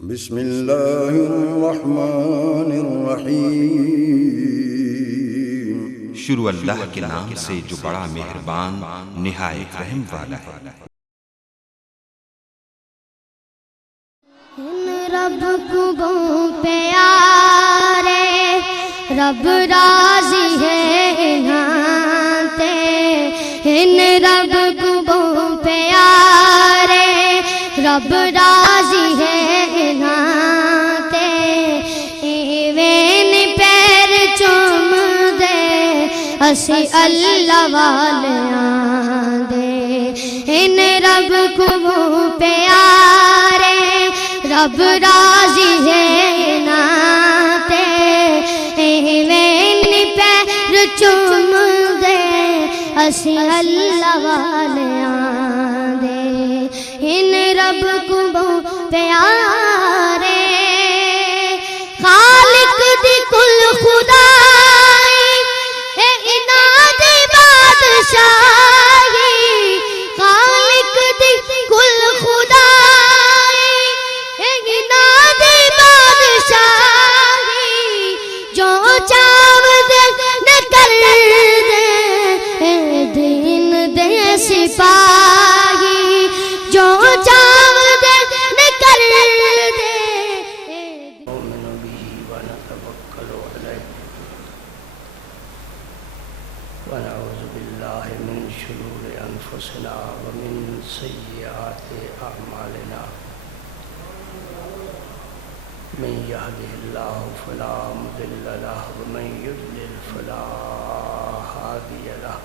بسم اللہ الرحمن الرحیم۔ شروع اللہ کے نام سے جو بڑا مہربان نہایت رحم والا ہے۔ رب کو پیارے رب راضی ہے ناتے، ان رب کو پیارے رب راضی ہے ناتے، ایویں پیر چوم دے اسی اللہ والیاں دے، ان رب کو پیارے رب راضی ہے ناتے، ایویں پیر چوم دے اسی اللہ والیاں دے، ان رب کو پیارے خالق دی کل خدائی اے اناد بادشاہی، خالق دی کل خدائی اے اناد بادشاہی، جو چاو دے نہ کر دے اے دین دے سپاہی، جو چاو دے نہ کر دے نؤمن به ونتوکل علیہ ونعوذ باللہ من شرور انفسنا ومن سیئات اعمالنا، من یهده اللہ فلا مضل له ومن یضلل فلا هادی له،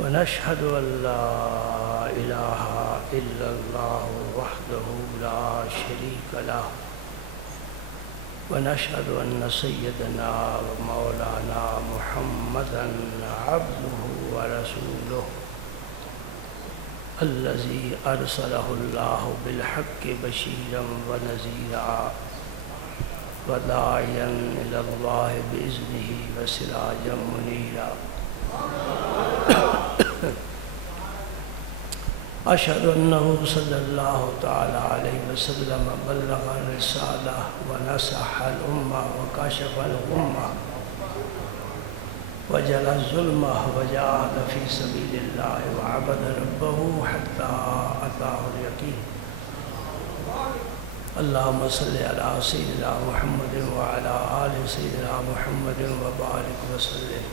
ونشهد أن لا إله إلا الله وحده لا شريك له، ونشهد أن سيدنا ومولانا محمدا عبده ورسوله الذي أرسله الله بالحق بشيرا ونذيرا وداعيا إلى الله بإذنه وسراجا منيرا، أشهد أنه صلى الله تعالى عليه وسلم بلغ الرسالة ونصح الأمة وكشف الغمة وجلى الظلمة وجاهد في سبيل الله وعبد ربه حتى أتاه اليقين، اللهم صل على سيدنا محمد وعلى آل سيدنا محمد وبارك وسلم،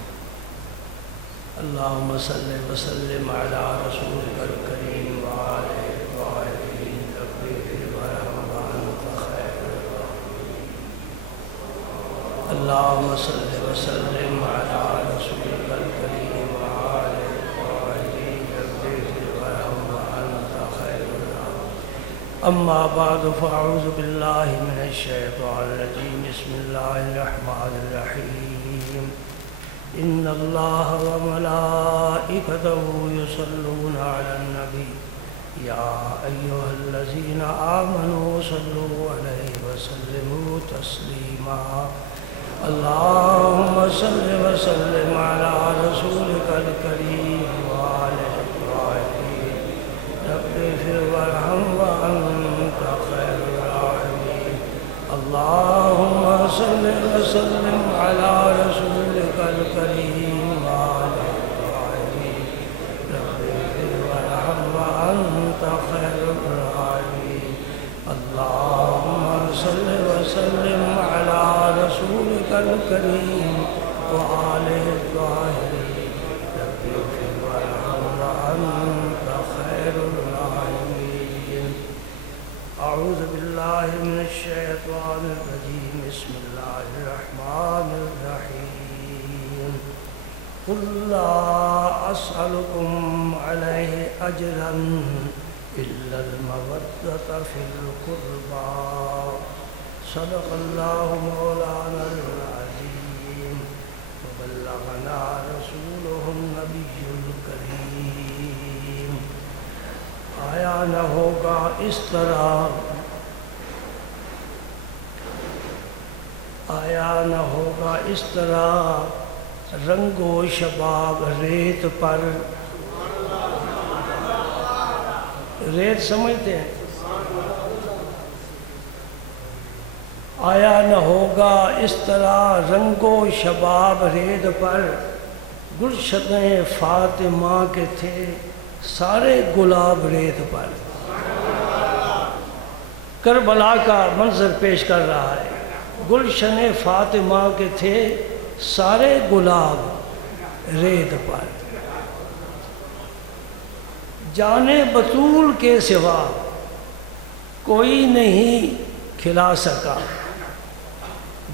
اللهم صل وسلم على رسولك الكريم وعلى الطاهرين الطاهرين وارحم وأنت خير الراحمين، اللهم صل وسلم على رسولك الكريم وعلى الطاهرين الطاهرين وارحم وأنت خير الراحمين، أما بعد فأعوذ بالله من الشيطان الرجيم، بسم الله الرحمن الرحيم، إن الله وملائكته يصلون على النبي يا أيها الذين آمنوا صلوا عليه وسلموا تسليما، اللهم صل وسلم على رسولك الكريم وعلى الطاهرين رب اغفر وارحم وأنت خير الراحمين، اللهم صل وسلم على رسولك الكريم وعلى الطاهرين رب اغفر وارحم وأنت خير الراحمين، اللهم صل وسلم على رسولك الكريم وآله الطاهرين رب اغفر وارحم وأنت خير الراحمين، أعوذ بالله من الشيطان الرجيم، بسم الله الرحمن الرحيم، قل لا أسألكم عليه أجرا إلا المودة في القربى، صدق الله مولانا العظيم وبلغنا رسوله النبي الكريم، آیا نہ ہوگا اس طرح، آیا نہ ہوگا اس طرح رنگ و شباب ریت پر، ریت سمجھتے ہیں؟ آیا نہ ہوگا اس طرح رنگ و شباب ریت پر، گلشن فاطمہ کے تھے سارے گلاب ریت پر۔ کربلا کا منظر پیش کر رہا ہے، گلشن فاطمہ کے تھے سارے گلاب ریت پر، جانے بطول کے سوا کوئی نہیں کھلا سکا،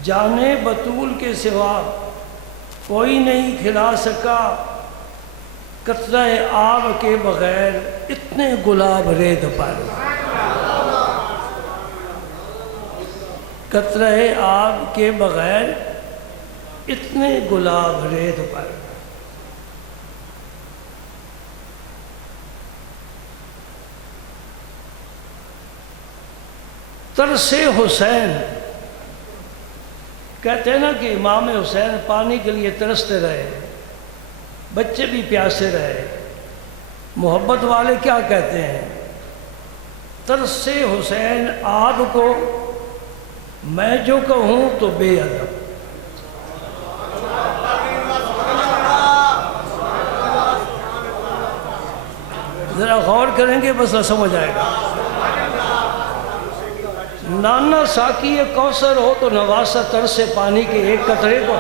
جانے بطول کے سوا کوئی نہیں کھلا سکا، قطرہ آب کے بغیر اتنے گلاب ریت پر، قطرہ آب کے بغیر اتنے گلاب ریت پر۔ ترس حسین، کہتے ہیں نا کہ امام حسین پانی کے لیے ترستے رہے، بچے بھی پیاسے رہے۔ محبت والے کیا کہتے ہیں؟ ترس حسین آب کو میں جو کہوں تو بے ادب۔ ذرا غور کریں گے مسئلہ سمجھ آئے گا۔ نانا ساقی کوثر ہو تو نواسا ترس پانی کے ایک قطرے کو،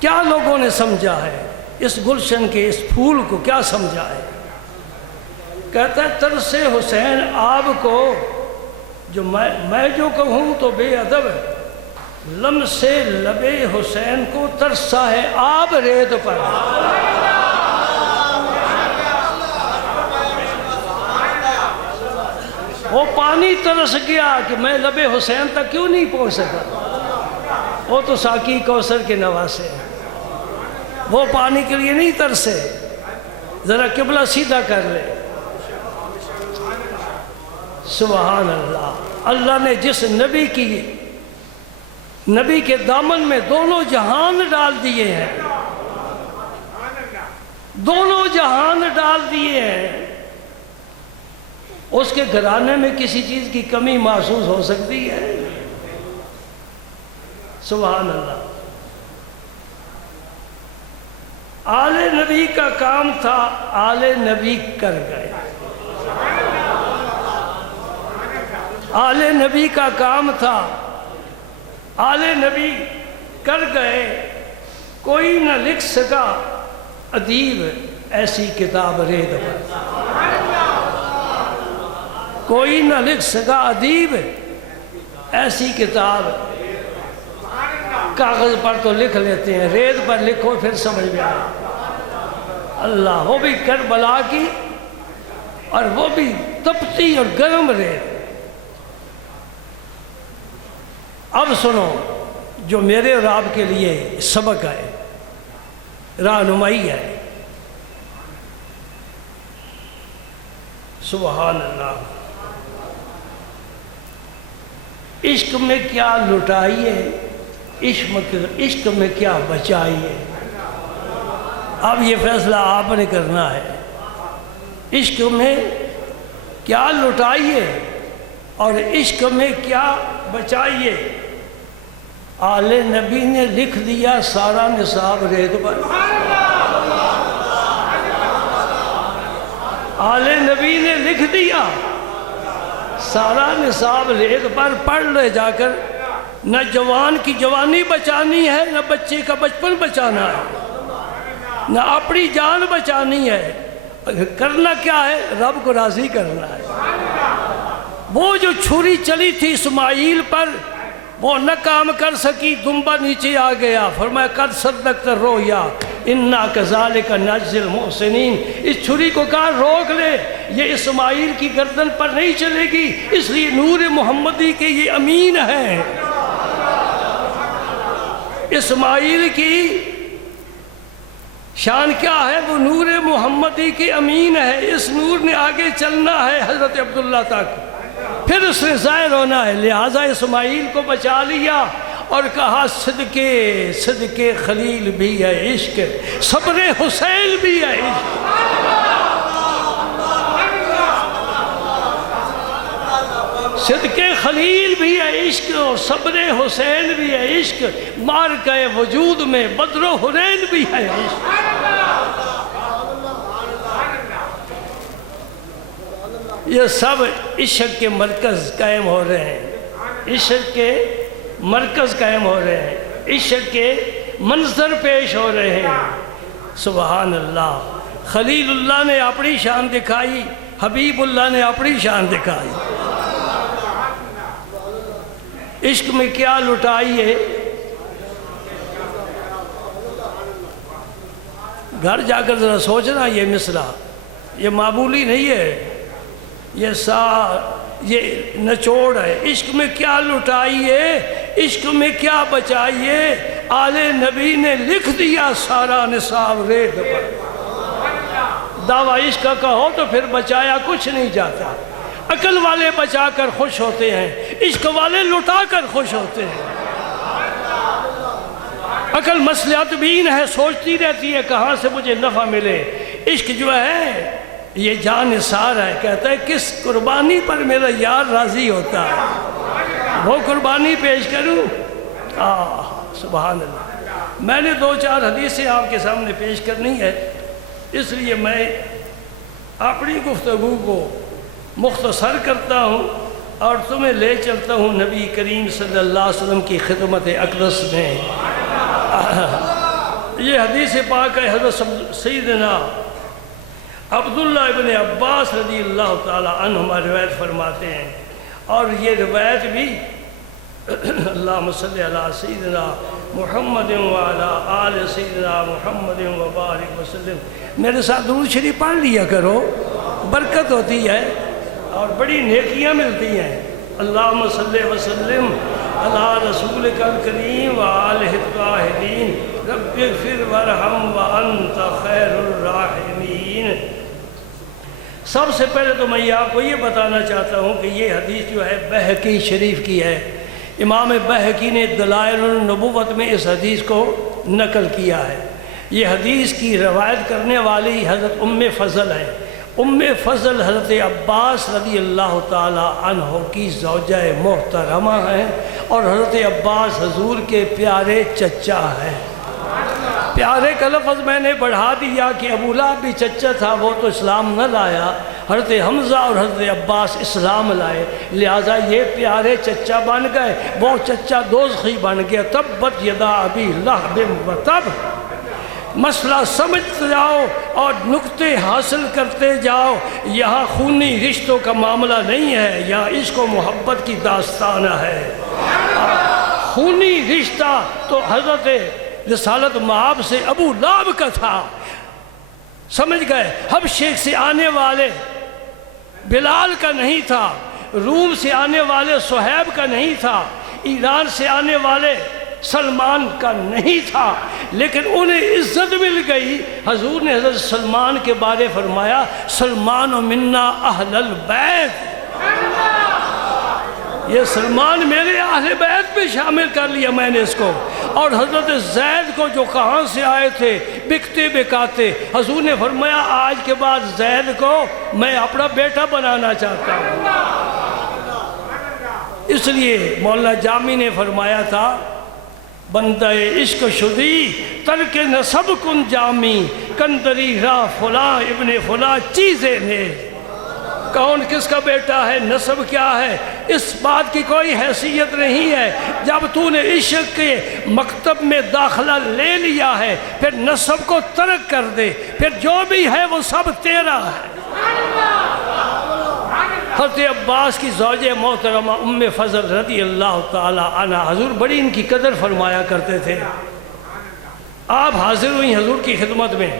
کیا لوگوں نے سمجھا ہے اس گلشن کے اس پھول کو، کیا سمجھا ہے؟ کہتا ہے ترس حسین آب کو جو میں جو کہوں تو بے ادب ہے، لمس لب حسین کو ترسا ہے آب ریت پر۔ وہ پانی ترس گیا کہ میں لب حسین تک کیوں نہیں پہنچ سکا، وہ تو ساقی کوثر کے نواسے ہیں، وہ پانی کے لیے نہیں ترسے۔ ذرا قبلہ سیدھا کر لے۔ سبحان اللہ، اللہ نے جس نبی کے دامن میں دونوں جہان ڈال دیے ہیں، دونوں جہان ڈال دیے ہیں، اس کے گھرانے میں کسی چیز کی کمی محسوس ہو سکتی ہے؟ سبحان اللہ۔ آل نبی کا کام تھا، آل نبی کر گئے۔ آل نبی کا کام تھا، آل نبی کر گئے۔ کوئی نہ لکھ سکا ادیب ایسی کتاب ریت پر، کوئی نہ لکھ سکا ادیب ایسی کتاب۔ کاغذ پر تو لکھ لیتے ہیں، ریت پر لکھو پھر سمجھ میں آئے۔ اللہ، وہ بھی کربلا کی اور وہ بھی تپتی اور گرم ریت۔ اب سنو جو میرے اور آپ کے لیے سبق ہے، رہنمائی ہے۔ سبحان اللہ۔ عشق میں کیا لٹائیے، عشق میں کیا بچائیے۔ اب یہ فیصلہ آپ نے کرنا ہے۔ عشق میں کیا لٹائیے اور عشق میں کیا بچائیے۔ آل نبی نے لکھ دیا سارا نصاب ریت پر، آل نبی نے لکھ دیا سارا نصاب ریت پر۔ پڑھ لے جا کر، نہ جوان کی جوانی بچانی ہے، نہ بچے کا بچپن بچانا ہے، نہ اپنی جان بچانی ہے۔ کرنا کیا ہے؟ رب کو راضی کرنا ہے۔ وہ جو چھری چلی تھی اسماعیل پر، وہ نہ کام کر سکی، دمبا نیچے آ گیا۔ فرمایا قد صدقت الرؤیا انا کذالک نجزی المحسنین۔ اس چھری کو کہا روک لے، یہ اسماعیل کی گردن پر نہیں چلے گی، اس لیے نور محمدی کے یہ امین ہیں۔ اسماعیل کی شان کیا ہے؟ وہ نور محمدی کے امین ہے۔ اس نور نے آگے چلنا ہے حضرت عبداللہ تک، پھر اس نے ظاہر ہونا ہے۔ لہٰذا اسماعیل کو بچا لیا اور کہا صدقے صدقے خلیل بھی ہے عشق، صبر حسین بھی ہے عشق۔ صدقے خلیل بھی ہے عشق اور صبر حسین بھی ہے عشق، معرکہ وجود میں بدر و حنین بھی ہے عشق۔ یہ سب عشق کے مرکز قائم ہو رہے ہیں، عشق کے مرکز قائم ہو رہے ہیں، عشق کے منظر پیش ہو رہے ہیں۔ سبحان اللہ۔ خلیل اللہ نے اپنی شان دکھائی، حبیب اللہ نے اپنی شان دکھائی۔ عشق میں کیا لٹائیے، گھر جا کر ذرا سوچنا، یہ مصرع یہ معمولی نہیں ہے، یہ نچوڑ ہے۔ عشق میں کیا لٹائیے، عشق میں کیا بچائیے، آل نبی نے لکھ دیا سارا نصاب ریت پر۔ دعویٰ عشق کا کہو تو پھر بچایا کچھ نہیں جاتا۔ عقل والے بچا کر خوش ہوتے ہیں، عشق والے لٹا کر خوش ہوتے ہیں۔ عقل مصلحت بین ہے، سوچتی رہتی ہے کہاں سے مجھے نفع ملے۔ عشق جو ہے یہ جان نثار ہے، کہتا ہے کس قربانی پر میرا یار راضی ہوتا ہے وہ قربانی پیش کروں۔ سبحان اللہ۔ میں نے 2-4 حدیثیں آپ کے سامنے پیش کرنی ہے، اس لیے میں اپنی گفتگو کو مختصر کرتا ہوں اور تمہیں لے چلتا ہوں نبی کریم صلی اللہ علیہ وسلم کی خدمت اقدس میں۔ یہ حدیث پاک ہے، حضرت سیدنا عبداللہ ابن عباس رضی اللہ تعالی عنہما روایت فرماتے ہیں، اور یہ روایت بھی اللہم صلی علی سیدنا محمد وعلی آل سیدنا محمد وبارک وسلم۔ میرے ساتھ درود شریف پڑھ لیا کرو، برکت ہوتی ہے اور بڑی نیکیاں ملتی ہیں۔ اللہم صلی وسلم علی رسولک الکریم وآلہ الطاہرین، رب اغفر وارحم وانت خیر الراحمین۔ سب سے پہلے تو میں آپ کو یہ بتانا چاہتا ہوں کہ یہ حدیث جو ہے بہقی شریف کی ہے۔ امام بہقی نے دلائل النبوت میں اس حدیث کو نقل کیا ہے۔ یہ حدیث کی روایت کرنے والی حضرت ام فضل ہے۔ ام فضل حضرت عباس رضی اللہ تعالی عنہ کی زوجہ محترمہ ہیں، اور حضرت عباس حضور کے پیارے چچا ہیں۔ پیارے کا لفظ میں نے بڑھا دیا کہ ابو لہب بھی چچا تھا، وہ تو اسلام نہ لایا، حضرت حمزہ اور حضرت عباس اسلام لائے، لہٰذا یہ پیارے چچا بن گئے، وہ چچا دوزخی بن گیا۔ تبت یدا ابی لہب وتب۔ مسئلہ سمجھتے جاؤ اور نکتے حاصل کرتے جاؤ، یہاں خونی رشتوں کا معاملہ نہیں ہے، یہاں عشق و محبت کی داستان ہے۔ خونی رشتہ تو حضرت رسالت مآب سے ابو لہب کا تھا، سمجھ گئے؟ حبشے سے آنے والے بلال کا نہیں تھا، روم سے آنے والے صہیب کا نہیں تھا، ایران سے آنے والے سلمان کا نہیں تھا، لیکن انہیں عزت مل گئی۔ حضور نے حضرت سلمان کے بارے فرمایا، سلمان منا اہل البیت، یہ سلمان میرے اہل بیت میں شامل کر لیا میں نے اس کو۔ اور حضرت زید کو جو کہاں سے آئے تھے بکتے بکاتے، حضور نے فرمایا آج کے بعد زید کو میں اپنا بیٹا بنانا چاہتا ہوں۔ اس لیے مولانا جامی نے فرمایا تھا، بندہ عشق شدی ترک نسب کن جامی، کندری راہ فلاں ابن فلاں چیزیں نے۔ کون کس کا بیٹا ہے، نسب کیا ہے، اس بات کی کوئی حیثیت نہیں ہے۔ جب تو نے عشق کے مکتب میں داخلہ لے لیا ہے، پھر نسب کو ترک کر دے، پھر جو بھی ہے وہ سب تیرا ہے۔ حضرت عباس کی زوجہ محترمہ ام فضل رضی اللہ تعالی عنہ، حضور بڑی ان کی قدر فرمایا کرتے تھے۔ آپ حاضر ہوئی حضور کی خدمت میں،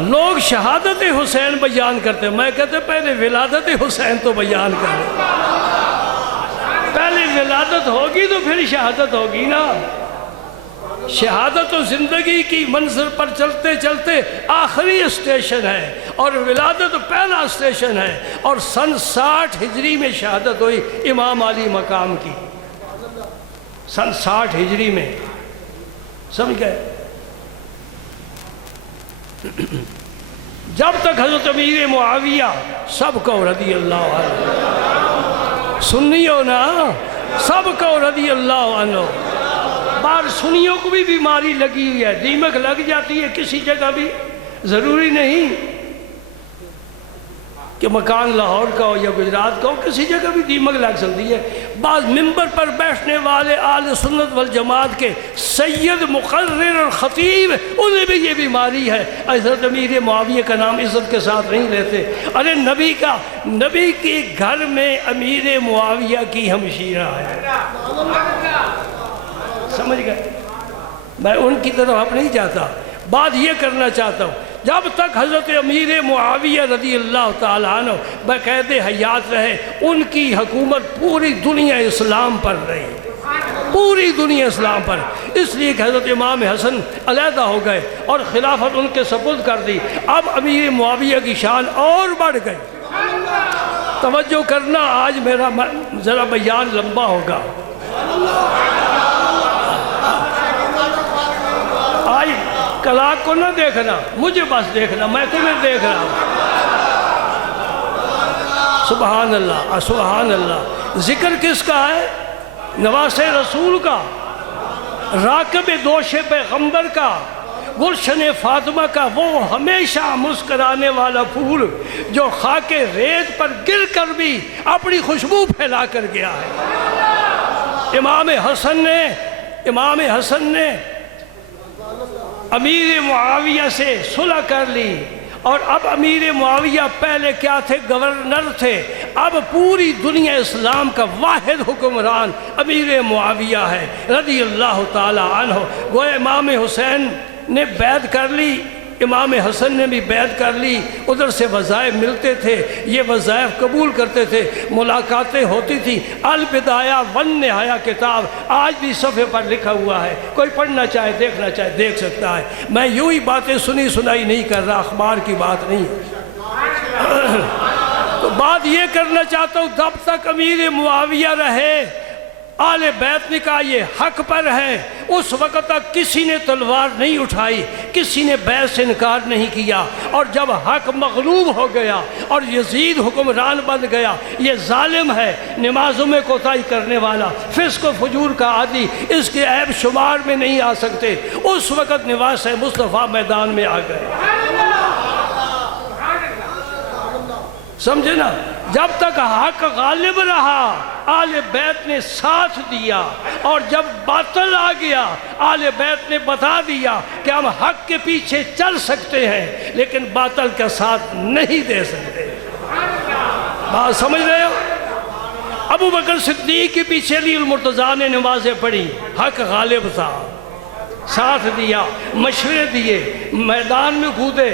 لوگ شہادت حسین بیان کرتے، میں کہتے پہلے ولادت حسین تو بیان کریں، پہلے ولادت ہوگی تو پھر شہادت ہوگی نا۔ شہادت و زندگی کی منزل پر چلتے چلتے آخری اسٹیشن ہے، اور ولادت پہلا اسٹیشن ہے، اور سن 60 ہجری میں شہادت ہوئی امام علی مقام کی۔ سن 60 ہجری میں، سمجھ گئے؟ جب تک حضرت امیر معاویہ سب کو رضی اللہ عنہ، سنی ہو نا، سب کو رضی اللہ عنہ، بار سنیوں کو بھی بیماری لگی ہوئی ہے، دیمک لگ جاتی ہے کسی جگہ بھی، ضروری نہیں کہ مکان لاہور کا ہو یا گجرات کا ہو، کسی جگہ بھی دیمک لگ سکتی ہے۔ بعض ممبر پر بیٹھنے والے اہل سنت والجماعت کے سید مقرر اور خطیب، انہیں بھی یہ بیماری ہے۔ حضرت امیر معاویہ کا نام عزت کے ساتھ نہیں لیتے۔ ارے نبی کے گھر میں امیر معاویہ کی ہمشیرہ ہے، سمجھ گئے؟ میں ان کی طرف اب نہیں جاتا، بات یہ کرنا چاہتا ہوں، جب تک حضرت امیر معاویہ رضی اللہ تعالیٰ عنہ بقید حیات رہے، ان کی حکومت پوری دنیا اسلام پر رہی، پوری دنیا اسلام پر، اس لیے کہ حضرت امام حسن علیحدہ ہو گئے اور خلافت ان کے سپرد کر دی۔ اب امیر معاویہ کی شان اور بڑھ گئی۔ توجہ کرنا، آج میرا ذرا بیان لمبا ہوگا، آج کلاک کو نہ دیکھنا، مجھے بس دیکھنا، میں تمہیں دیکھ رہا ہوں۔ سبحان اللہ، سبحان اللہ۔ ذکر کس کا ہے؟ نواسے رسول کا، راکب دوش پیغمبر کا، گلشن فاطمہ کا، وہ ہمیشہ مسکرانے والا پھول جو خاک ریت پر گر کر بھی اپنی خوشبو پھیلا کر گیا ہے۔ امام حسن نے امیر معاویہ سے صلح کر لی، اور اب امیر معاویہ پہلے کیا تھے؟ گورنر تھے، اب پوری دنیا اسلام کا واحد حکمران امیر معاویہ ہے رضی اللہ تعالی عنہ۔ گویا امام حسین نے بیعت کر لی، امام حسن نے بھی بیعت کر لی، ادھر سے وظائف ملتے تھے، یہ وظائف قبول کرتے تھے، ملاقاتیں ہوتی تھی۔ البدایہ والنہایہ کتاب آج بھی صفحے پر لکھا ہوا ہے، کوئی پڑھنا چاہے دیکھنا چاہے دیکھ سکتا ہے۔ میں یوں ہی باتیں سنی سنائی نہیں کر رہا، اخبار کی بات نہیں۔ تو بات یہ کرنا چاہتا ہوں، جب تک امیر معاویہ رہے، آل بیت نے کہا یہ حق پر ہے، اس وقت تک کسی نے تلوار نہیں اٹھائی، کسی نے بیعت سے انکار نہیں کیا، اور جب حق مغلوب ہو گیا اور یزید حکمران بن گیا، یہ ظالم ہے، نمازوں میں کوتاہی کرنے والا، فسق و فجور کا عادی، اس کے عیب شمار میں نہیں آ سکتے، اس وقت نواس مصطفیٰ میدان میں آ گئے، سمجھے نا؟ جب تک حق غالب رہا آل بیت نے ساتھ دیا، اور جب باطل آ گیا آل بیت نے بتا دیا کہ ہم حق کے پیچھے چل سکتے ہیں لیکن باطل کا ساتھ نہیں دے سکتے۔ بات سمجھ رہے ہو؟ ابو بکر صدیق کے پیچھے علی المرتضیٰ نے نمازیں پڑھی، حق غالب تھا، ساتھ دیا، مشورے دیے، میدان میں کودے،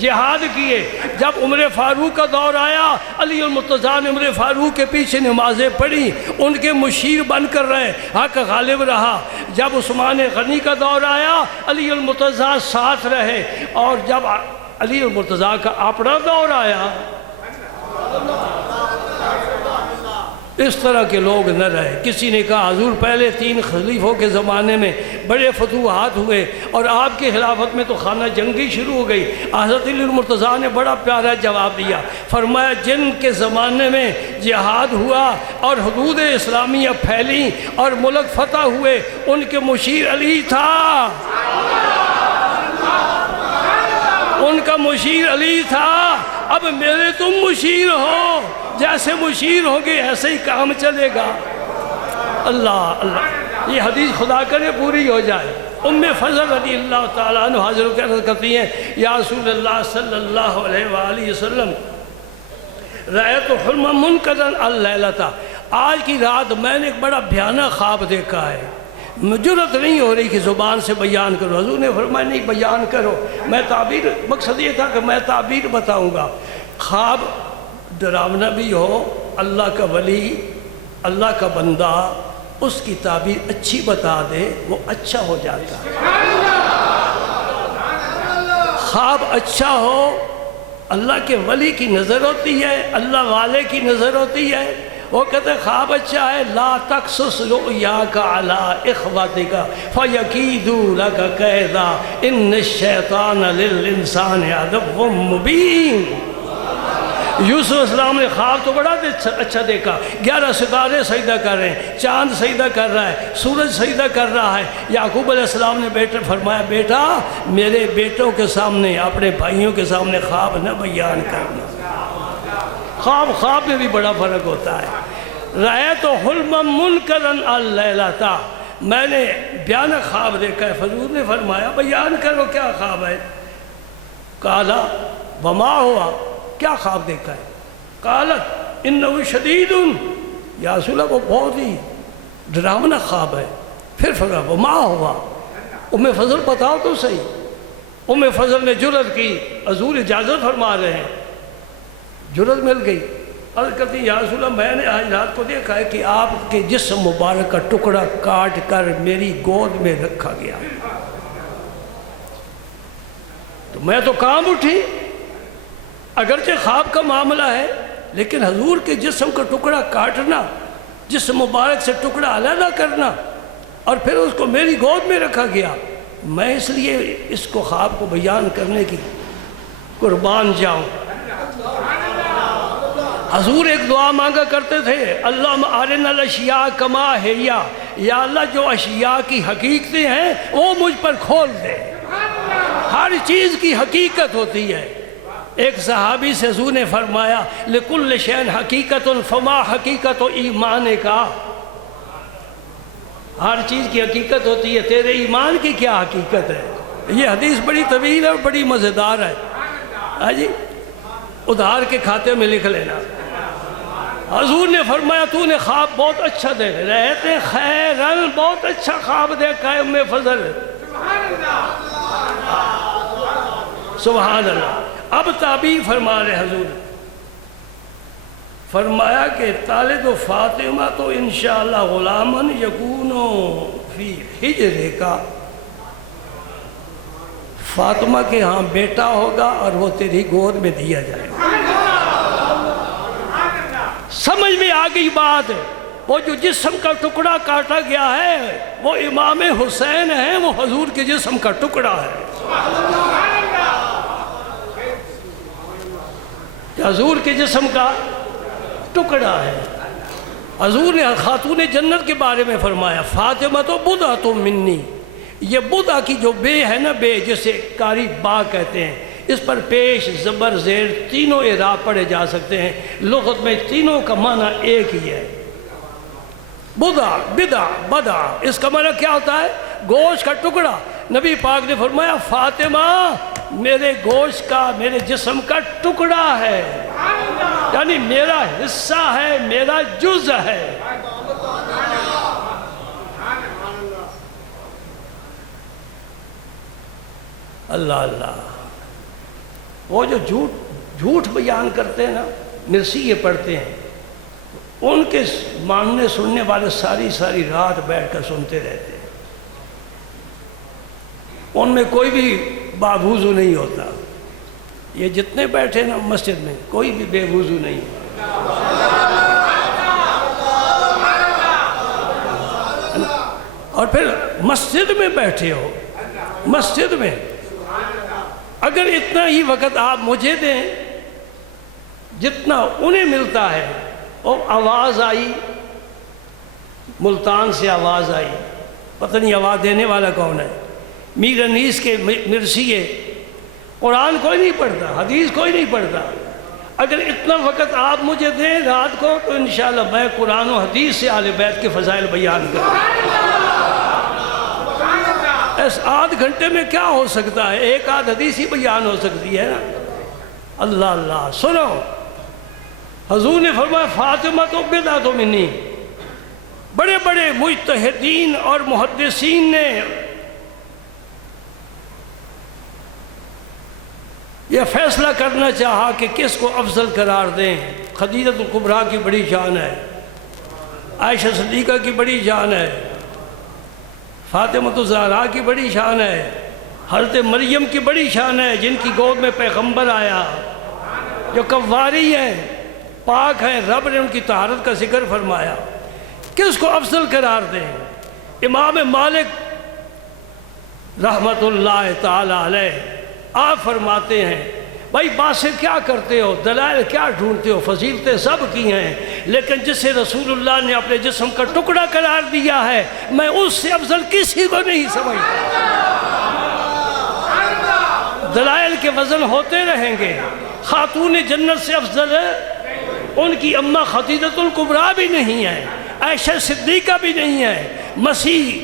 جہاد کیے۔ جب عمر فاروق کا دور آیا، علی المرتضیٰ نے عمر فاروق کے پیچھے نمازیں پڑھی، ان کے مشیر بن کر رہے، حق غالب رہا۔ جب عثمان غنی کا دور آیا، علی المرتضیٰ ساتھ رہے، اور جب علی المرتضیٰ کا اپنا دور آیا، اس طرح کے لوگ نہ رہے۔ کسی نے کہا حضور پہلے 3 خلیفوں کے زمانے میں بڑے فتوحات ہوئے اور آپ کی خلافت میں تو خانہ جنگی شروع ہو گئی۔ حضرت علی المرتضیٰ نے بڑا پیارا جواب دیا، فرمایا جن کے زمانے میں جہاد ہوا اور حدود اسلامیہ پھیلی اور ملک فتح ہوئے، ان کے مشیر علی تھا، ان کا مشیر علی تھا۔ اب میرے تم مشیر ہو، جیسے مشیر ہوگے ایسے ہی کام چلے گا۔ اللہ اللہ، یہ حدیث خدا کرے پوری ہو جائے۔ ام فضل رضی اللہ تعالیٰ عنہ حاضر ہو کے عرض کرتی ہیں، یا رسول اللہ صلی اللہ علیہ وآلہ وسلم، رأیت حلما منقضا اللیلۃ، آج کی رات میں نے ایک بڑا بھیانک خواب دیکھا ہے، جرت نہیں ہو رہی کہ زبان سے بیان کرو۔ حضور نے فرمایا نہیں، بیان کرو، میں تعبیر، مقصد یہ تھا کہ میں تعبیر بتاؤں گا۔ خواب ڈراونا بھی ہو، اللہ کا ولی، اللہ کا بندہ اس کی تعبیر اچھی بتا دے، وہ اچھا ہو جاتا ہے۔ خواب اچھا ہو، اللہ کے ولی کی نظر ہوتی ہے، اللہ والے کی نظر ہوتی ہے، وہ کہتے خواب اچھا ہے، لا تقصص رؤیاک علی اخوتک فیکیدوا لک کیدا ان الشیطان للانسان عدو مبین۔ یوسف السلام نے خواب تو بڑا اچھا دیکھا، 11 ستارے سجدہ کر رہے ہیں، چاند سجدہ کر رہا ہے، سورج سجدہ کر رہا ہے۔ یعقوب علیہ السلام نے بیٹے فرمایا بیٹا میرے بیٹوں کے سامنے، اپنے بھائیوں کے سامنے خواب نہ بیان کرنا۔ خواب میں بھی بڑا فرق ہوتا ہے۔ رأیت حلما منکرا اللیلۃ، میں نے بیان خواب دیکھا ہے۔ حضور نے فرمایا بیان کرو کیا خواب ہے؟ قال وما ہوا، کیا خواب دیکھا ہے؟ قالت انه شدید، یا رسول اللہ وہ بہت ہی ڈراونا خواب ہے۔ پھر فرمایا وما ہوا، ام فضل بتاؤ تو صحیح۔ ام فضل نے جرأت کی، حضور اجازت فرما رہے ہیں، جرأت مل گئی۔ عرض کرتی یا رسول اللہ میں نے آج رات کو دیکھا ہے کہ آپ کے جسم مبارک کا ٹکڑا کاٹ کر میری گود میں رکھا گیا، تو میں تو کام اٹھی، اگرچہ خواب کا معاملہ ہے لیکن حضور کے جسم کا ٹکڑا کاٹنا، جسم مبارک سے ٹکڑا علیحدہ کرنا، اور پھر اس کو میری گود میں رکھا گیا، میں اس لیے اس کو خواب کو بیان کرنے کی قربان جاؤں۔ حضور ایک دعا مانگا کرتے تھے، اللہم ارنا الاشیاء کما ہی، یا اللہ جو اشیاء کی حقیقتیں ہیں وہ مجھ پر کھول دے۔ ہر چیز کی حقیقت ہوتی ہے۔ ایک صحابی سے حضور نے فرمایا لکل شیء حقیقت فما حقیقت ایمان کا، ہر چیز کی حقیقت ہوتی ہے، تیرے ایمان کی کیا حقیقت ہے؟ یہ حدیث بڑی طویل ہے اور بڑی مزیدار ہے، ہاں جی ادھار کے کھاتے میں لکھ لینا۔ حضور نے فرمایا تو نے خواب بہت اچھا دیکھا، رہتے خیرن بہت اچھا خواب دیکھا ہے ام فضل، سبحان اللہ۔ اب تعبیر فرما رہے حضور، فرمایا کہ طالب فاطمہ تو انشاءاللہ غلامن یکونو فی حجرے کا، فاطمہ کے ہاں بیٹا ہوگا اور وہ تیری گود میں دیا جائے گا۔ سمجھ میں آ گئی بات، وہ جو جسم کا ٹکڑا کاٹا گیا ہے وہ امام حسین ہے، وہ حضور کے جسم کا ٹکڑا ہے، حضور کے جسم کا ٹکڑا ہے۔ حضور نے خاتون جنت کے بارے میں فرمایا فاطمہ تو بضعۃ منی، یہ بضع کی جو بے ہے نا، بے جسے قاری با کہتے ہیں، اس پر پیش زبر زیر تینوں اعراب پڑھے جا سکتے ہیں، لغت میں تینوں کا معنی ایک ہی ہے۔ بضع، بدع، بدع، اس کا معنی کیا ہوتا ہے؟ گوشت کا ٹکڑا۔ نبی پاک نے فرمایا فاطمہ میرے گوشت کا، میرے جسم کا ٹکڑا ہے، یعنی میرا حصہ ہے، میرا جز ہے۔ اللہ اللہ، وہ جو جھوٹ بیان کرتے ہیں نا، مرثیے پڑھتے ہیں، ان کے ماننے سننے والے ساری رات بیٹھ کر سنتے رہتے ہیں، ان میں کوئی بھی باوضو نہیں ہوتا۔ یہ جتنے بیٹھے نا مسجد میں کوئی بھی بے وضو نہیں، اور پھر مسجد میں بیٹھے ہو، مسجد میں اگر اتنا ہی وقت آپ مجھے دیں جتنا انہیں ملتا ہے۔ اور آواز آئی، ملتان سے آواز آئی، پتہ نہیں آواز دینے والا کون ہے، میر انیس کے مرثیے، قرآن کوئی نہیں پڑھتا، حدیث کوئی نہیں پڑھتا، اگر اتنا وقت آپ مجھے دیں رات کو تو انشاءاللہ میں قرآن و حدیث سے اہل بیت کے فضائل بیان کروں۔ اس آدھ گھنٹے میں کیا ہو سکتا ہے؟ ایک آدھ حدیث ہی بیان ہو سکتی ہے نا۔ اللہ اللہ، سنو، حضور نے فرمایا فاطمہ تو بدعۃ منی۔ بڑے بڑے مجتہدین اور محدثین نے یہ فیصلہ کرنا چاہا کہ کس کو افضل قرار دیں۔ خدیجہ الکبریٰ کی بڑی شان ہے، عائشہ صدیقہ کی بڑی شان ہے، فاطمہ الزہرا کی بڑی شان ہے، حضرت مریم کی بڑی شان ہے جن کی گود میں پیغمبر آیا، جو قواری ہیں، پاک ہیں، رب نے ان کی طہارت کا ذکر فرمایا، کس کو افضل قرار دیں؟ امام مالک رحمت اللہ تعالی علیہ آپ فرماتے ہیں بھائی باتیں کیا کرتے ہو، دلائل کیا ڈھونڈتے ہو، فضیلتیں سب کی ہیں، لیکن جسے رسول اللہ نے اپنے جسم کا ٹکڑا قرار دیا ہے میں اس سے افضل کسی کو نہیں سمجھتا۔ دلائل کے وزن ہوتے رہیں گے۔ خاتون جنت سے افضل ہے ان کی اماں خدیجۃ الکبریٰ بھی نہیں ہے، عائشہ صدیقہ بھی نہیں ہے، مسیح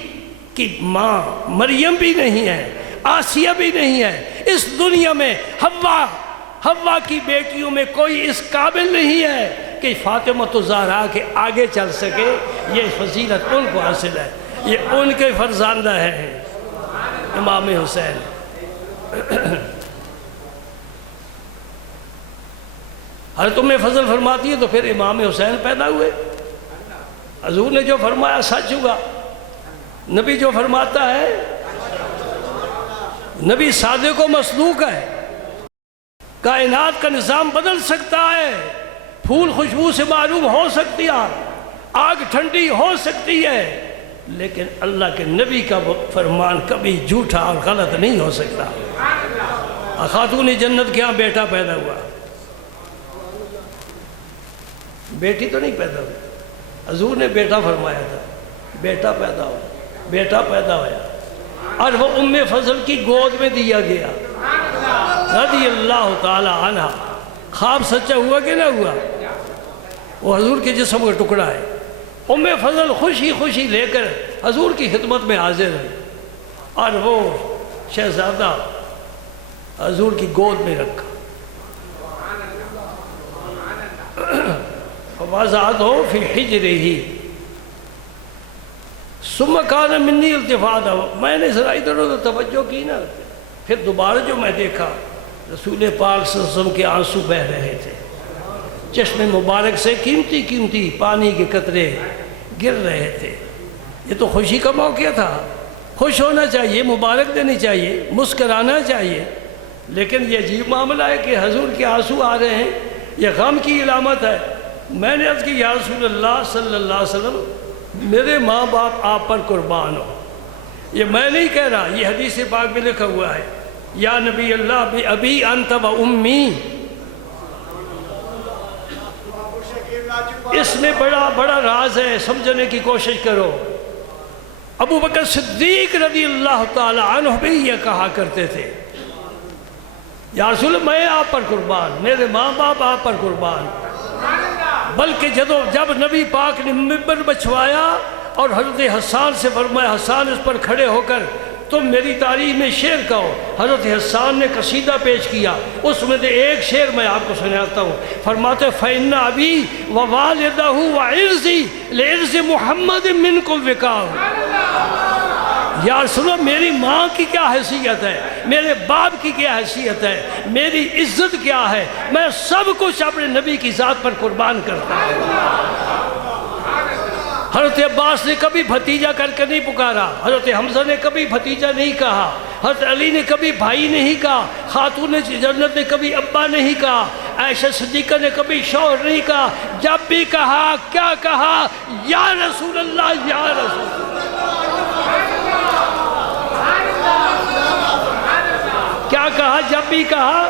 کی ماں مریم بھی نہیں ہے، آسیہ بھی نہیں ہے۔ اس دنیا میں حوا کی بیٹیوں میں کوئی اس قابل نہیں ہے کہ فاطمہ الزہرا کے آگے چل سکے۔ یہ فضیلت ان کو حاصل ہے، یہ ان کے فرزندہ ہیں امام حسین۔ ہر تمہیں فضل فرماتی ہے تو پھر امام حسین پیدا ہوئے۔ حضور نے جو فرمایا سچ ہوا، نبی جو فرماتا ہے، نبی صادق و مصدوق ہے۔ کائنات کا نظام بدل سکتا ہے، پھول خوشبو سے معلوم ہو سکتی ہے، آگ ٹھنڈی ہو سکتی ہے، لیکن اللہ کے نبی کا فرمان کبھی جھوٹا اور غلط نہیں ہو سکتا۔ خاتون جنت کے ہاں بیٹا پیدا ہوا، بیٹی تو نہیں پیدا ہوئی۔ حضور نے بیٹا فرمایا تھا، بیٹا پیدا ہوا، بیٹا پیدا ہوا اور وہ ام فضل کی گود میں دیا گیا رضی اللہ تعالی عنہ۔ خواب سچا ہوا کہ نہ ہوا؟ وہ حضور کے جسم کا ٹکڑا ہے۔ ام فضل خوشی خوشی لے کر حضور کی خدمت میں حاضر ہے اور وہ شہزادہ حضور کی گود میں رکھا۔ وَوَضَعَتْهُ فِي حِجْرِهِ ثُمَّ كَانَ مِنِّي الْتِفَاتًا۔ میں نے ذرا ادھر ادھر توجہ کی نا، پھر دوبارہ جو میں دیکھا رسول پاک صلی اللہ علیہ وسلم کے آنسو بہہ رہے تھے، چشم مبارک سے قیمتی قیمتی پانی کے قطرے گر رہے تھے۔ یہ تو خوشی کا موقع تھا، خوش ہونا چاہیے، مبارک دینی چاہیے، مسکرانا چاہیے، لیکن یہ عجیب معاملہ ہے کہ حضور کے آنسو آ رہے ہیں، یہ غم کی علامت ہے۔ میں نے عرض کی یا رسول اللہ صلی اللہ علیہ وسلم میرے ماں باپ آپ پر قربان ہو۔ یہ میں نہیں کہہ رہا، یہ حدیث پاک میں لکھا ہوا ہے، یا نبی اللہ بی ابی انت و امی۔ اس میں بڑا راز ہے، سمجھنے کی کوشش کرو۔ ابو بکر صدیق رضی اللہ تعالی عنہ بھی یہ کہا کرتے تھے یا رسول اللہ میں آپ پر قربان، میرے ماں باپ آپ پر قربان۔ بلکہ جب نبی پاک نے ممبر بچھوایا اور حضرت حسان سے فرمایا حسان اس پر کھڑے ہو کر تم میری تعریف میں شعر کہو، حضرت حسان نے قصیدہ پیش کیا، اس میں سے ایک شعر میں آپ کو سناتا ہوں۔ فرماتے فَإِنَّ أَبِي وَوَالِدَهُ وَعِرْزِي لِعِرْزِ مُحَمَّدٍ مِّنْكُمْ وِقَاءٌ۔ یا رسول اللہ میری ماں کی کیا حیثیت ہے، میرے باپ کی کیا حیثیت ہے، میری عزت کیا ہے، میں سب کچھ اپنے نبی کی ذات پر قربان کرتا ہوں۔ حضرت عباس نے کبھی بھتیجا کر کے نہیں پکارا، حضرت حمزہ نے کبھی بھتیجا نہیں کہا، حضرت علی نے کبھی بھائی نہیں کہا، خاتون جنت نے کبھی ابا نہیں کہا، عائشہ صدیقہ نے کبھی شوہر نہیں کہا۔ جب بھی کہا کیا کہا؟ یا رسول اللہ، یا رسول اللہ۔ کیا کہا جب بھی کہا؟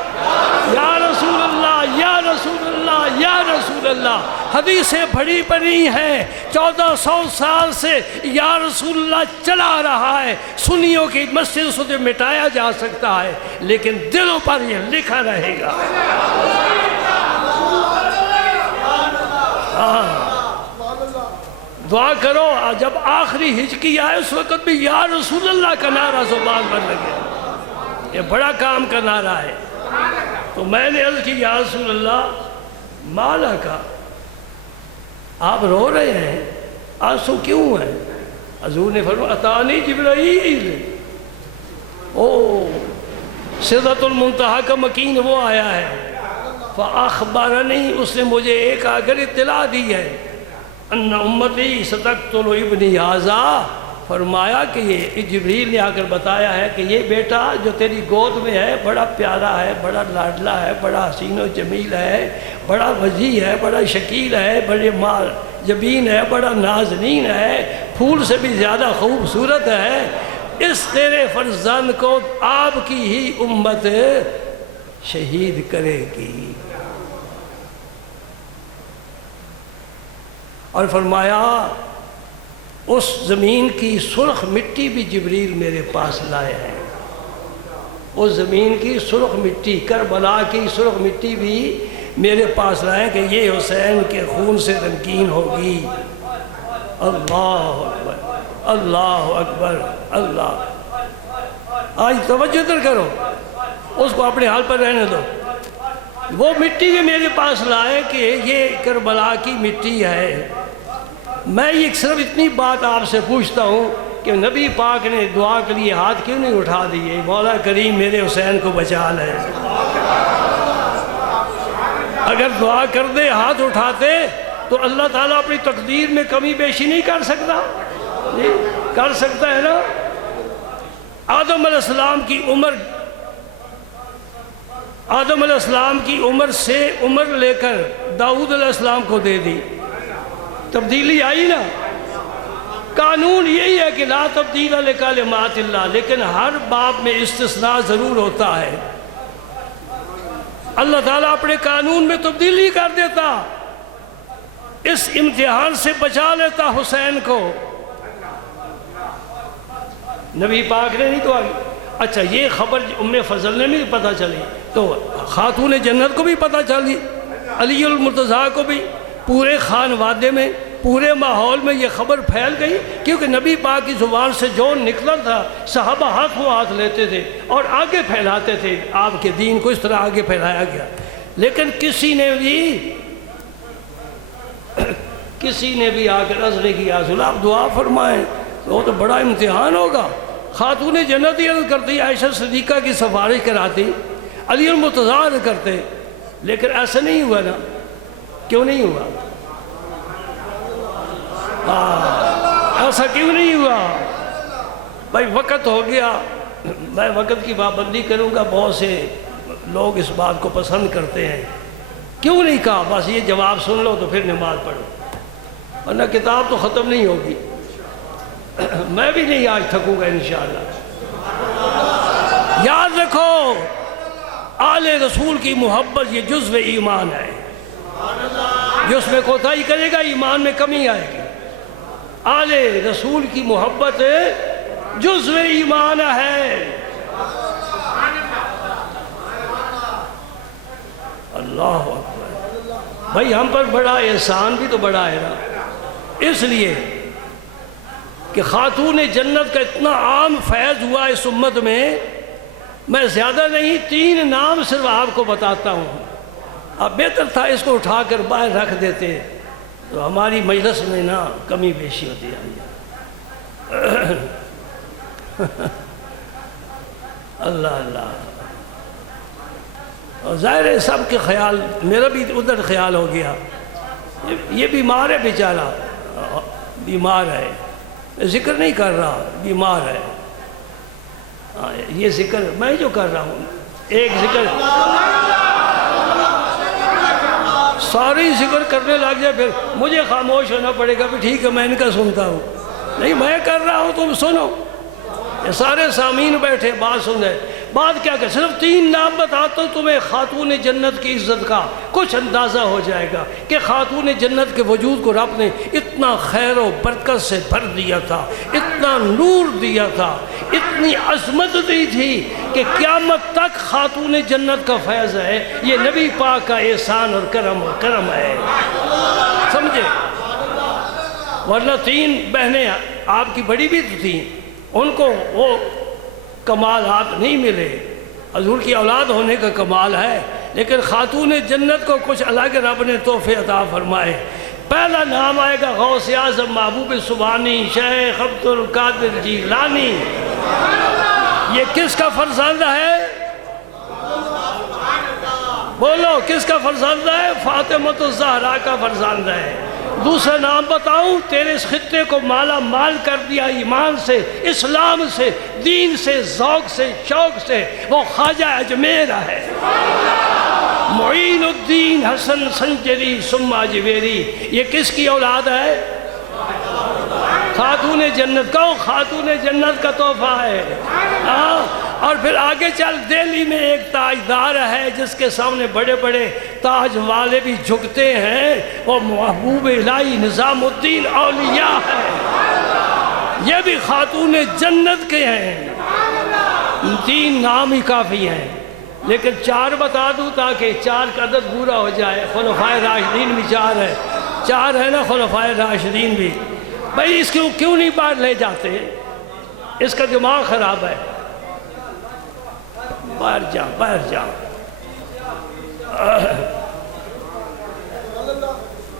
یا رسول اللہ، یا رسول اللہ، یا رسول اللہ۔ حدیثیں بڑی بڑی ہیں، 1400 سال سے یا رسول اللہ چلا رہا ہے۔ سنیوں کی مسجد سے مٹایا جا سکتا ہے لیکن دلوں پر یہ لکھا رہے گا۔ دعا کرو جب آخری ہجکی آئے اس وقت بھی یا رسول اللہ کا نعرہ زبان پر لگے، یہ بڑا کام کا نعرہ ہے۔ تو میں نے عرض کی یا رسول اللہ مالا کا، آپ رو رہے ہیں، آنسو کیوں ہیں؟ حضور نے فرمایا اتانی جبرائیل، سدرۃ المنتہا کا مکین وہ آیا ہے، فاخبرنی، اس نے مجھے ایک آ کر اطلاع دی ہے، ان امتی ستقتل ابنی ھذا، فرمایا کہ یہ جبریل نے آ کر بتایا ہے کہ یہ بیٹا جو تیری گود میں ہے بڑا پیارا ہے، بڑا لاڈلا ہے، بڑا حسین و جمیل ہے، بڑا وجیح ہے، بڑا شکیل ہے، بڑے مال جبین ہے، بڑا نازنین ہے، پھول سے بھی زیادہ خوبصورت ہے، اس تیرے فرزند کو آپ کی ہی امت شہید کرے گی۔ اور فرمایا اس زمین کی سرخ مٹی بھی جبریل میرے پاس لائے ہیں، اس زمین کی سرخ مٹی، کربلا کی سرخ مٹی بھی میرے پاس لائے کہ یہ حسین کے خون سے رنگین ہوگی۔ اللہ اکبر، اللہ اکبر، اللہ۔ آج توجہ ادھر کرو، اس کو اپنے حال پر رہنے دو۔ وہ مٹی بھی میرے پاس لائے کہ یہ کربلا کی مٹی ہے۔ میں یہ صرف اتنی بات آپ سے پوچھتا ہوں کہ نبی پاک نے دعا کے لیے ہاتھ کیوں نہیں اٹھا دیے؟ مولا کریم میرے حسین کو بچا لے۔ اگر دعا کر دے، ہاتھ اٹھاتے تو اللہ تعالیٰ اپنی تقدیر میں کمی بیشی نہیں کر سکتا؟ کر سکتا ہے نا؟ آدم علیہ السلام کی عمر سے عمر لے کر داؤد علیہ السلام کو دے دی، تبدیلی آئی نا؟ قانون یہی ہے کہ لا تبدیل لکلمات اللہ، لیکن ہر باب میں استثناء ضرور ہوتا ہے۔ اللہ تعالیٰ اپنے قانون میں تبدیلی کر دیتا، اس امتحان سے بچا لیتا حسین کو۔ نبی پاک نے نہیں دعا کی۔ اچھا، یہ خبر ام فضل نے بھی پتہ چلی تو خاتون جنت کو بھی پتہ چلی، علی المرتضیٰ کو بھی، پورے خانوادے میں، پورے ماحول میں یہ خبر پھیل گئی، کیونکہ نبی پاک کی زبان سے جو نکلا تھا صحابہ ہاتھ لیتے تھے اور آگے پھیلاتے تھے، آپ کے دین کو اس طرح آگے پھیلایا گیا۔ لیکن کسی نے بھی آ کر عرض نہیں کیا رسول آپ دعا فرمائیں، وہ تو بڑا امتحان ہوگا۔ خاتون جنت ہی عرض کرتی، عائشہ صدیقہ کی سفارش کراتی، علی المرتضیٰ عرض کرتے، لیکن ایسا نہیں ہوا نا؟ کیوں نہیں ہوا؟ ایسا کیوں نہیں ہوا؟ بھائی وقت ہو گیا، میں وقت کی پابندی کروں گا، بہت سے لوگ اس بات کو پسند کرتے ہیں۔ کیوں نہیں کہا؟ بس یہ جواب سن لو تو پھر نماز پڑھو، ورنہ کتاب تو ختم نہیں ہوگی۔ میں بھی نہیں آج تھکوں گا انشاءاللہ۔ یاد رکھو، آل رسول کی محبت یہ جزو ایمان ہے، جو اس میں کوتاہی کرے گا ایمان میں کمی آئے گی۔ آل رسول کی محبت جزو ایمان ہے۔ اللہ اکبر۔ بھائی ہم پر بڑا احسان بھی تو بڑا ہے نا، اس لیے کہ خاتون جنت کا اتنا عام فیض ہوا اس امت میں زیادہ نہیں 3 نام صرف آپ کو بتاتا ہوں۔ اب بہتر تھا اس کو اٹھا کر باہر رکھ دیتے تو ہماری مجلس میں نا کمی بیشی ہوتی ہے۔ اللہ اللہ۔ اور ظاہر ہے سب کے خیال، میرا بھی ادھر خیال ہو گیا، یہ بیمار ہے بیچارہ، بیمار ہے، ذکر نہیں کر رہا، بیمار ہے۔ یہ ذکر میں جو کر رہا ہوں، ایک ذکر ساری ذکر کرنے لگ جائے پھر مجھے خاموش ہونا پڑے گا، بھی ٹھیک ہے میں ان کا سنتا ہوں، نہیں میں کر رہا ہوں تم سنو۔ یہ سارے سامعین بیٹھے بات سن رہے، بات کیا کہ صرف 3 نام بتاتا ہوں تمہیں خاتون جنت کی عزت کا کچھ اندازہ ہو جائے گا کہ خاتون جنت کے وجود کو رب نے اتنا خیر و برکت سے بھر دیا تھا، اتنا نور دیا تھا، اتنی عظمت دی تھی کہ قیامت تک خاتون جنت کا فیض ہے، یہ نبی پاک کا احسان اور کرم ہے، سمجھے؟ ورنہ 3 بہنیں آپ کی بڑی بھی تھیں، ان کو وہ کمالات نہیں ملے، حضور کی اولاد ہونے کا کمال ہے، لیکن خاتون جنت کو کچھ الگ رب نے تحفے عطا فرمائے۔ پہلا نام آئے گا غوث اعظم محبوب سبحانی شیخ عبد القادر جیلانی۔ یہ کس کا فرزند ہے؟ بولو کس کا فرزند ہے؟ فاطمہ الزہرا کا فرزند ہے۔ دوسرا نام بتاؤں؟ تیرے اس خطے کو مالا مال کر دیا ایمان سے، اسلام سے، دین سے، ذوق سے، شوق سے، وہ خواجہ اجمیر ہے، معین الدین حسن سنجری ثم اجمیری۔ یہ کس کی اولاد ہے؟ خاتون جنت کا، خاتون جنت کا تحفہ ہے۔ اور پھر آگے چل، دہلی میں ایک تاجدار ہے جس کے سامنے بڑے بڑے تاج والے بھی جھکتے ہیں، وہ محبوب الہی نظام الدین اولیاء ہے، یہ بھی خاتون جنت کے ہیں۔ 3 نام ہی کافی ہیں، لیکن 4 بتا دوں تاکہ 4 کا عدد پورا ہو جائے۔ خلفائے راشدین بھی 4 ہے، 4 ہے نا خلفائے راشدین بھی۔ بھائی اس کو کیوں نہیں باہر لے جاتے؟ اس کا دماغ خراب ہے۔ باہر جا، باہر جا۔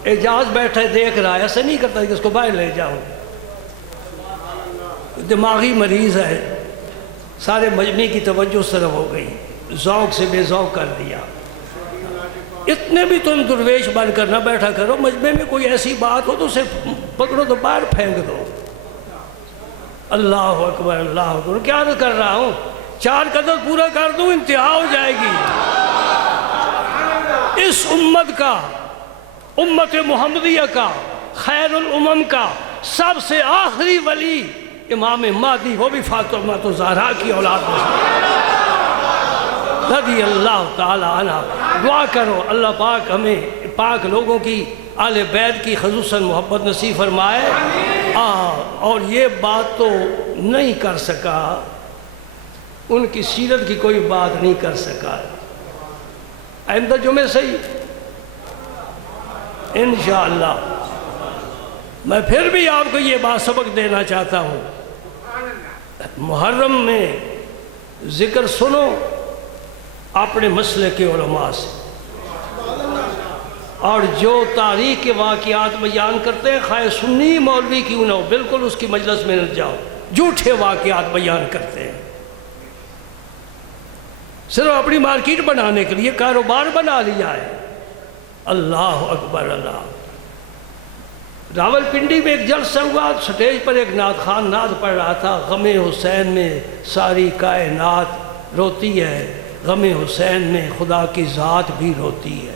اعجاز بیٹھے دیکھ رہا ہے، ایسا نہیں کرتا کہ اس کو باہر لے جاؤں، دماغی مریض ہے۔ سارے مجمع کی توجہ اس طرف ہو گئی، ذوق سے بے ذوق کر دیا۔ اتنے بھی تم درویش بن کر نہ بیٹھا کرو، مجمع میں کوئی ایسی بات ہو تو اسے پکڑو تو باہر پھینک دو۔ اللہ اکبر، اللہ اکبر۔ کیا کر رہا ہوں؟ 4 قدر پورا کر دوں، انتہا ہو جائے گی۔ اس امت کا، امت محمدیہ کا، خیر الامم کا سب سے آخری ولی امام مہدی، وہ بھی فاطمہ الزہرا کی اولاد میں رضی اللہ تعالی عنہ۔ دعا کرو اللہ پاک ہمیں پاک لوگوں کی، آل بیت کی خصوصاً محبت نصیب فرمائے۔ اور یہ بات تو نہیں کر سکا، ان کی سیرت کی کوئی بات نہیں کر سکا۔ آئندہ جمعے سے ہی انشاءاللہ میں پھر بھی آپ کو یہ بات سبق دینا چاہتا ہوں، محرم میں ذکر سنو اپنے مسلک کے علماء سے، اور جو تاریخ کے واقعات بیان کرتے ہیں خواہ سنی مولوی کیوں نہ ہو، بالکل اس کی مجلس میں نہ جاؤ، جھوٹے واقعات بیان کرتے ہیں صرف اپنی مارکیٹ بنانے کے لیے، کاروبار بنا لیا ہے۔ اللہ اکبر، اللہ۔ راول پنڈی میں ایک جلسہ ہوا، سٹیج پر ایک نعت خوان نعت پڑھ رہا تھا، غم حسین میں ساری کائنات روتی ہے، غم حسین میں خدا کی ذات بھی روتی ہے۔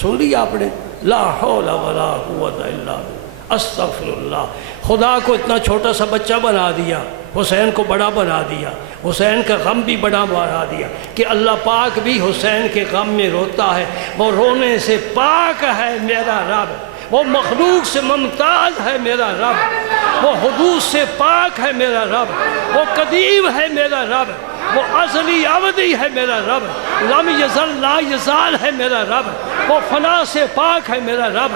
سن لیا آپ نے؟ لا حول ولا قوت الا باللہ، استغفر اللہ۔ خدا کو اتنا چھوٹا سا بچہ بنا دیا، حسین کو بڑا بنا دیا، حسین کا غم بھی بڑا بنا دیا، کہ اللہ پاک بھی حسین کے غم میں روتا ہے۔ وہ رونے سے پاک ہے میرا رب، وہ مخلوق سے ممتاز ہے میرا رب، وہ حدود سے پاک ہے میرا رب، وہ قدیم ہے میرا رب، وہ ازلی ابدی ہے میرا رب، لم یزل لا یزال ہے میرا رب، وہ فنا سے پاک ہے میرا رب،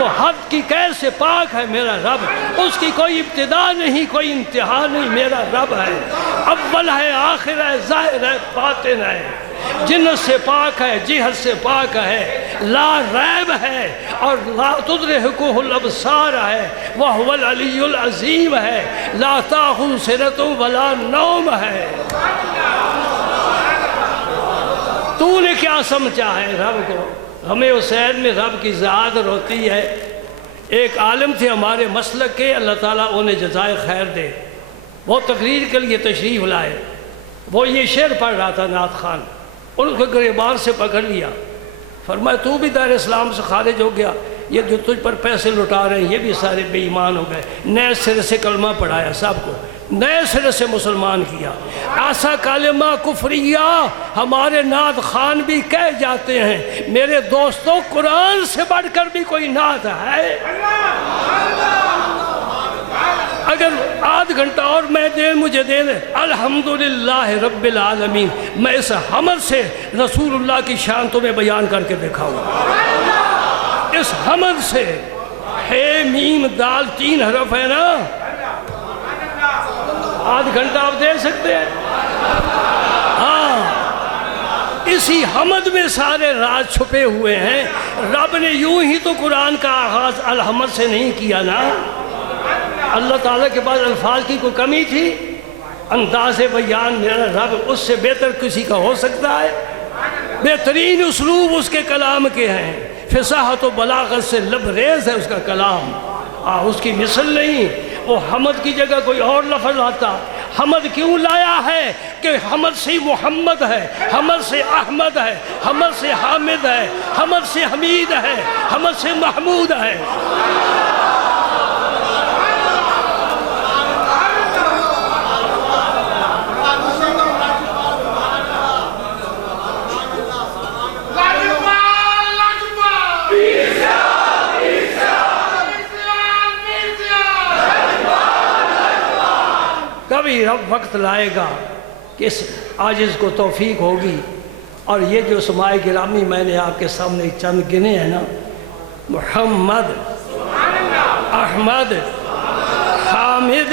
وہ حد کی قید سے پاک ہے میرا رب، اس کی کوئی ابتدا نہیں، کوئی انتہا نہیں، میرا رب ہے، اول ہے، آخر ہے، ظاہر ہے، باطن ہے، جنت سے پاک ہے، جہت سے پاک ہے، لا ریب ہے، اور لا تدرکہ الابصار ہے، وہو العلی العظیم ہے، لا تأخذہ سنۃ ولا نوم ہے۔ تو نے کیا سمجھا ہے رب کو؟ ہمیں حسین میں رب کی ذات روتی ہے۔ ایک عالم تھے ہمارے مسلک کے، اللہ تعالیٰ انہیں جزائے خیر دے، وہ تقریر کے لیے تشریف لائے، وہ یہ شعر پڑھ رہا تھا نعت خوان، ان کو گریبان سے پکڑ لیا، فرمایا تو بھی دار اسلام سے خارج ہو گیا، یہ جو تجھ پر پیسے لٹا رہے ہیں یہ بھی سارے بے ایمان ہو گئے۔ نئے سرے سے کلمہ پڑھایا، سب کو نئے سرے سے مسلمان کیا۔ ایسا کلمہ کفریہ ہمارے نعت خوان بھی کہہ جاتے ہیں۔ میرے دوستوں، قرآن سے بڑھ کر بھی کوئی نعت ہے؟ اگر آدھ گھنٹہ اور مجھے دے دے، الحمدللہ رب العالمین، میں اس حمد سے رسول اللہ کی شان تمہیں بیان کر کے دکھاؤں، اس حمد سے۔ ہے میم دال 3 حرف ہے نا، آدھ گھنٹہ آپ دے سکتے ہیں؟ ہاں، اسی حمد میں سارے راز چھپے ہوئے ہیں۔ رب نے یوں ہی تو قرآن کا آغاز الحمد سے نہیں کیا نا، اللہ تعالیٰ کے پاس الفاظ کی کوئی کمی تھی؟ انداز بیان میرا رب اس سے بہتر کسی کا ہو سکتا ہے؟ بہترین اسلوب اس کے کلام کے ہیں، فصاحت و بلاغت سے لبریز ہے اس کا کلام، اس کی مثل نہیں۔ وہ حمد کی جگہ کوئی اور لفظ آتا۔ حمد کیوں لایا ہے کہ حمد سے محمد ہے، حمد سے احمد ہے، حمد سے حامد ہے، حمد سے حمید ہے، حمد سے محمود ہے۔ کبھی رب وقت لائے گا کہ اس عاجز کو توفیق ہوگی، اور یہ جو سمائے گرامی میں نے آپ کے سامنے چند گنے ہیں نا، محمد، احمد، حامد،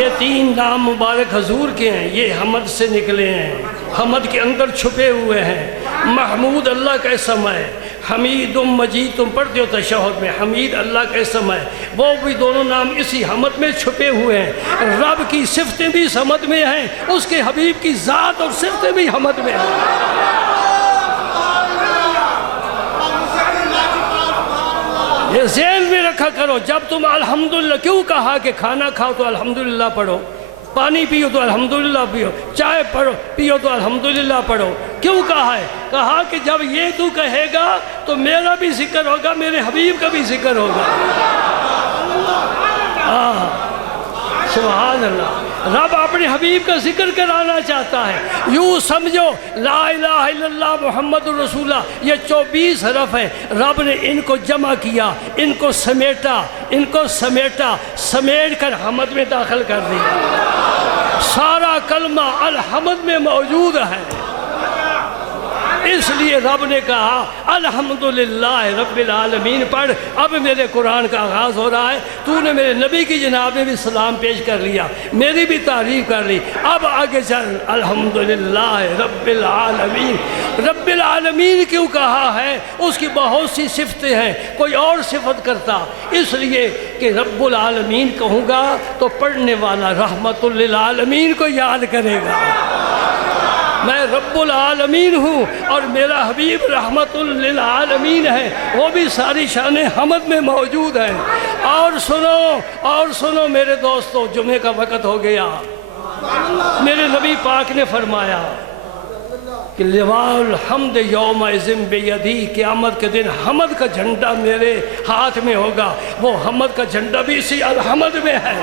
یہ تین نام مبارک حضور کے ہیں، یہ حمد سے نکلے ہیں، حمد کے اندر چھپے ہوئے ہیں۔ محمود اللہ کا اسم ہے، حمید مجید تم پڑھتے ہو تشہد میں، حمید اللہ کا اسم ہے، وہ بھی دونوں نام اسی حمد میں چھپے ہوئے ہیں۔ رب کی صفتیں بھی اس حمد میں ہیں، اس کے حبیب کی ذات اور صفتیں بھی حمد میں ہیں۔ یہ ذہن میں رکھا کرو، جب تم الحمدللہ، کیوں کہا کہ کھانا کھاؤ تو الحمدللہ پڑھو، پانی پیو تو الحمدللہ پیو، چائے پیو تو الحمدللہ پڑھو، کیوں کہا ہے؟ کہا کہ جب یہ تو کہے گا تو میرا بھی ذکر ہوگا، میرے حبیب کا بھی ذکر ہوگا۔ سبحان اللہ، رب اپنے حبیب کا ذکر کرانا چاہتا ہے۔ یوں سمجھو لا الہ الا اللہ محمد الرسول اللہ، یہ 24 حرف ہیں، رب نے ان کو جمع کیا، ان کو سمیٹا سمیٹ کر حمد میں داخل کر دیا۔ سارا کلمہ الحمد میں موجود ہے، اس لیے رب نے کہا الحمدللہ رب العالمین پڑھ۔ اب میرے قرآن کا آغاز ہو رہا ہے، تو نے میرے نبی کی جناب میں بھی سلام پیش کر لیا، میری بھی تعریف کر لی، اب آگے چل الحمدللہ رب العالمین۔ رب العالمین کیوں کہا ہے؟ اس کی بہت سی صفتیں ہیں، کوئی اور صفت کرتا، اس لیے کہ رب العالمین کہوں گا تو پڑھنے والا رحمت للعالمین کو یاد کرے گا۔ میں رب العالمین ہوں اور میرا حبیب رحمت للعالمین ہے، وہ بھی ساری شان حمد میں موجود ہے۔ اور سنو میرے دوستو، جمعے کا وقت ہو گیا، میرے نبی پاک نے فرمایا کہ لواء الحمد یوم اذن بیدی، قیامت کے دن حمد کا جھنڈا میرے ہاتھ میں ہوگا، وہ حمد کا جھنڈا بھی اسی الحمد میں ہے۔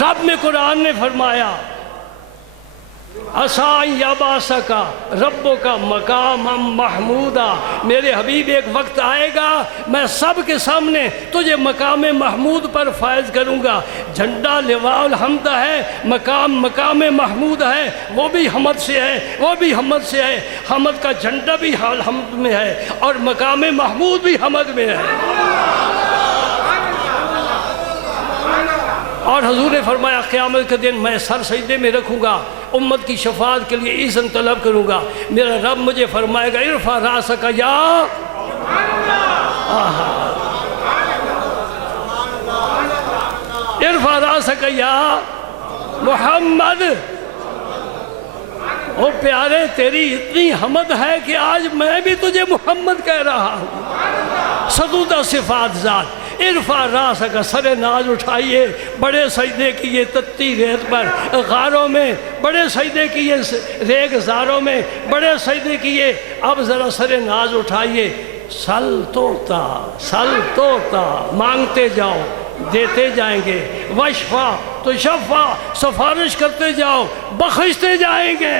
رب نے قرآن نے فرمایا عَسَىٰ أَن يَبْعَثَكَ رَبُّكَ مَقَامًا مَحْمُودًا، میرے حبیب ایک وقت آئے گا میں سب کے سامنے تجھے مقام محمود پر فائز کروں گا۔ جھنڈا لواء الحمد ہے، مقام محمود ہے، وہ بھی حمد سے ہے، وہ بھی حمد سے ہے، حمد کا جھنڈا بھی حمد میں ہے اور مقام محمود بھی حمد میں ہے۔ اور حضور نے فرمایا قیامت کے دن میں سر سجدے میں رکھوں گا، امت کی شفاعت کے لیے اذن طلب کروں گا، میرا رب مجھے فرمائے گا ارفع راسک یا ارفع راسک یا محمد۔ او پیارے، تیری اتنی حمد ہے کہ آج میں بھی تجھے محمد کہہ رہا ہوں۔ سدودہ صفات ذات، ارفع راسک، سر ناز اٹھائیے، بڑے سجدے کیے تتی ریت پر غاروں میں، بڑے سجدے کیے ریگ زاروں میں، بڑے سجدے کیے، اب ذرا سر ناز اٹھائیے، سل توتا مانگتے جاؤ دیتے جائیں گے، وشفا تو شفا سفارش کرتے جاؤ بخشتے جائیں گے۔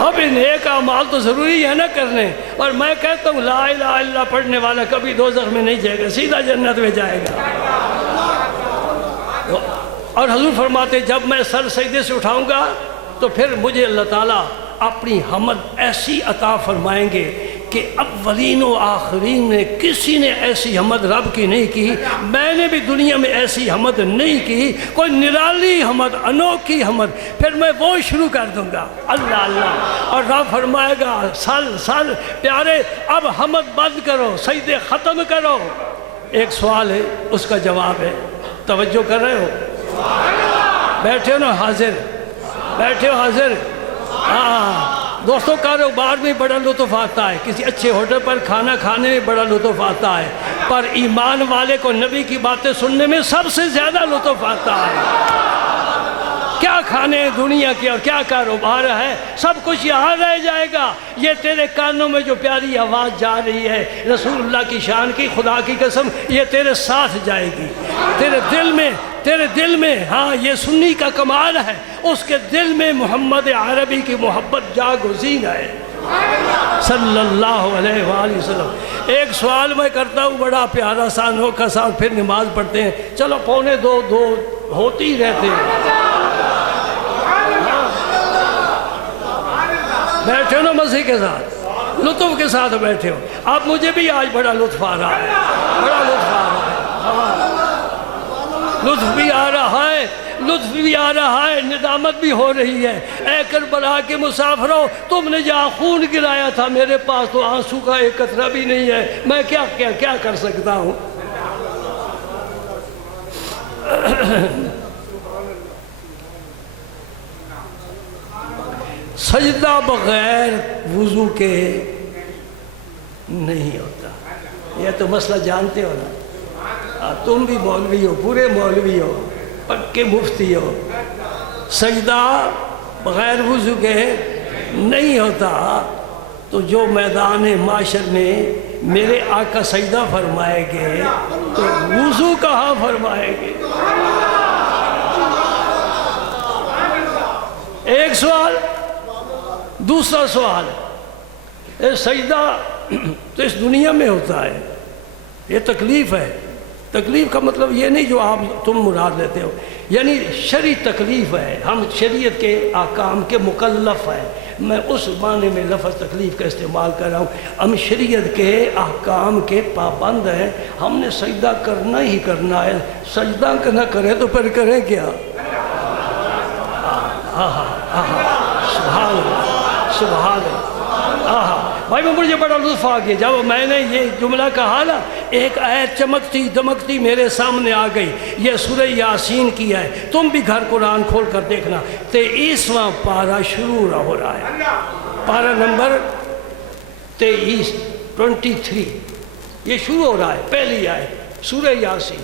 اب نیک اعمال تو ضروری ہے نا کرنے، اور میں کہتا ہوں لا الہ الا اللہ پڑھنے والا کبھی دوزخ میں نہیں جائے گا، سیدھا جنت میں جائے گا۔ اور حضور فرماتے جب میں سر سجدے سے اٹھاؤں گا تو پھر مجھے اللہ تعالیٰ اپنی حمد ایسی عطا فرمائیں گے کہ اولین و آخرین نے کسی نے ایسی حمد رب کی نہیں کی، میں نے بھی دنیا میں ایسی حمد نہیں کی، کوئی نرالی حمد، انوکھی حمد، پھر میں وہ شروع کر دوں گا اللہ اللہ، اور رب فرمائے گا سل پیارے اب حمد بند کرو، سجدے ختم کرو۔ ایک سوال ہے، اس کا جواب ہے، توجہ کر رہے ہو؟ بیٹھے ہو نا حاضر؟ بیٹھے ہو حاضر؟ ہاں دوستوں، کاروبار میں بڑا لطف آتا ہے، کسی اچھے ہوٹل پر کھانا کھانے میں بڑا لطف آتا ہے، پر ایمان والے کو نبی کی باتیں سننے میں سب سے زیادہ لطف آتا ہے۔ کیا کھانے دنیا کی اور کیا کاروبار ہے، سب کچھ یہاں رہ جائے گا۔ یہ تیرے کانوں میں جو پیاری آواز جا رہی ہے رسول اللہ کی شان کی، خدا کی قسم یہ تیرے ساتھ جائے گی، تیرے دل میں ہاں یہ سنی کا کمال ہے، اس کے دل میں محمد عربی کی محبت جاگزین ہے صلی اللہ علیہ وآلہ وسلم۔ ایک سوال میں کرتا ہوں بڑا پیارا سا انوکھا سا، پھر نماز پڑھتے ہیں، چلو 1:45 ہوتی رہتے ہیں۔ بیٹھے ہو نا مسیح کے ساتھ، لطف کے ساتھ بیٹھے ہو۔ اب مجھے بھی آج بڑا لطف آ رہا ہے، بڑا لطف آ رہا ہے، لطف بھی آ رہا ہے، لطف بھی آ رہا ہے، ندامت بھی ہو رہی ہے۔ اے کربلا کے مسافروں، تم نے جہاں خون گرایا تھا میرے پاس تو آنسو کا ایک قطرہ بھی نہیں ہے، میں کیا کر سکتا ہوں؟ سجدہ بغیر وضو کے نہیں ہوتا، یہ تو مسئلہ جانتے ہو نا، تم بھی مولوی ہو، پورے مولوی ہو، پکے مفتی ہو۔ سجدہ بغیر وضو کے نہیں ہوتا، تو جو میدان معاشر میں میرے آقا سجدہ فرمائے گے تو وضو کہاں فرمائے گے؟ ایک سوال۔ دوسرا سوال، سجدہ تو اس دنیا میں ہوتا ہے، یہ تکلیف ہے۔ تکلیف کا مطلب یہ نہیں جو تم مراد لیتے ہو، یعنی شرعی تکلیف ہے، ہم شریعت کے احکام کے مکلف ہیں۔ میں اس معنی میں لفظ تکلیف کا استعمال کر رہا ہوں، ہم شریعت کے احکام کے پابند ہیں، ہم نے سجدہ کرنا ہی کرنا ہے۔ سجدہ نہ کریں تو پھر کریں کیا؟ سبحان اللہ، سبحان اللہ۔ بھائی مجھے بڑا لطف آ گیا جب میں نے یہ جملہ کہا نا، ایک آیت چمکتی دمکتی میرے سامنے آ گئی، یہ سورہ یاسین کی ہے۔ تم بھی گھر قرآن کھول کر دیکھنا، 23واں پارہ شروع ہو رہا ہے، پارہ نمبر 23 یہ شروع ہو رہا ہے، پہلی آیت سورہ یاسین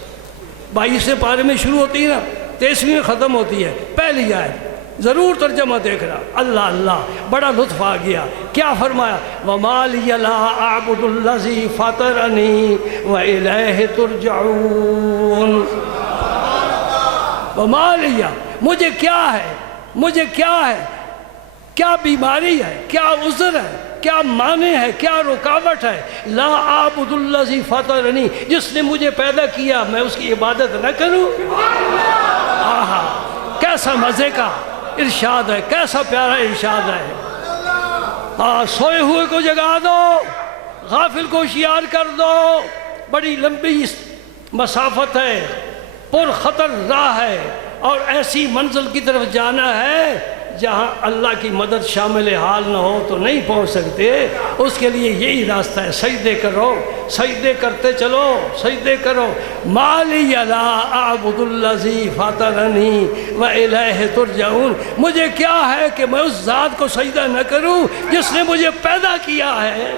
22 پارے میں شروع ہوتی ہے نا، 23ویں میں ختم ہوتی ہے، پہلی آیت ضرور ترجمہ دیکھنا۔ اللہ اللہ، بڑا لطف آ گیا۔ کیا فرمایا؟ وَمَا لِيَ لَا أَعْبُدُ الَّذِي فَطَرَنِي وَإِلَيْهِ تُرْجَعُونَ۔ وَمَا لِيَ، مجھے کیا ہے، مجھے کیا ہے، کیا بیماری ہے، کیا عذر ہے، کیا معنی ہے، کیا رکاوٹ ہے؟ لا أَعْبُدُ الَّذِي فَطَرَنِي، جس نے مجھے پیدا کیا میں اس کی عبادت نہ کروں؟ آہا، کیسا مزے کا ارشاد ہے، کیسا پیارا ارشاد ہے۔ سوئے ہوئے کو جگا دو، غافل کو ہوشیار کر دو۔ بڑی لمبی مسافت ہے، پر خطر راہ ہے، اور ایسی منزل کی طرف جانا ہے جہاں اللہ کی مدد شامل حال نہ ہو تو نہیں پہنچ سکتے۔ اس کے لیے یہی راستہ ہے، سجدے کرو، سجدے کرتے چلو، سجدے کرو۔ مَا لِيَ لَا أَعْبُدُ الَّذِي فَطَرَنِي وَإِلَيْهِ تُرْجَعُونَ، مجھے کیا ہے کہ میں اس ذات کو سجدہ نہ کروں جس نے مجھے پیدا کیا ہے۔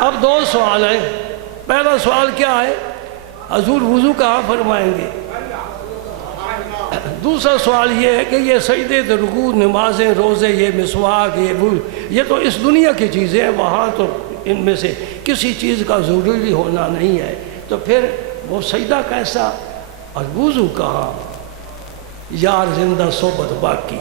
اب 2 سوال ہیں۔ پہلا سوال کیا ہے؟ حضور وضو کہاں فرمائیں گے؟ دوسرا سوال یہ ہے کہ یہ سجدے رکوع، نمازیں، روزے، یہ مسواک، یہ تو اس دنیا کی چیزیں ہیں، وہاں تو ان میں سے کسی چیز کا ضروری ہونا نہیں ہے، تو پھر وہ سجدہ کیسا اور وضو کہاں؟ یار زندہ صحبت باقی۔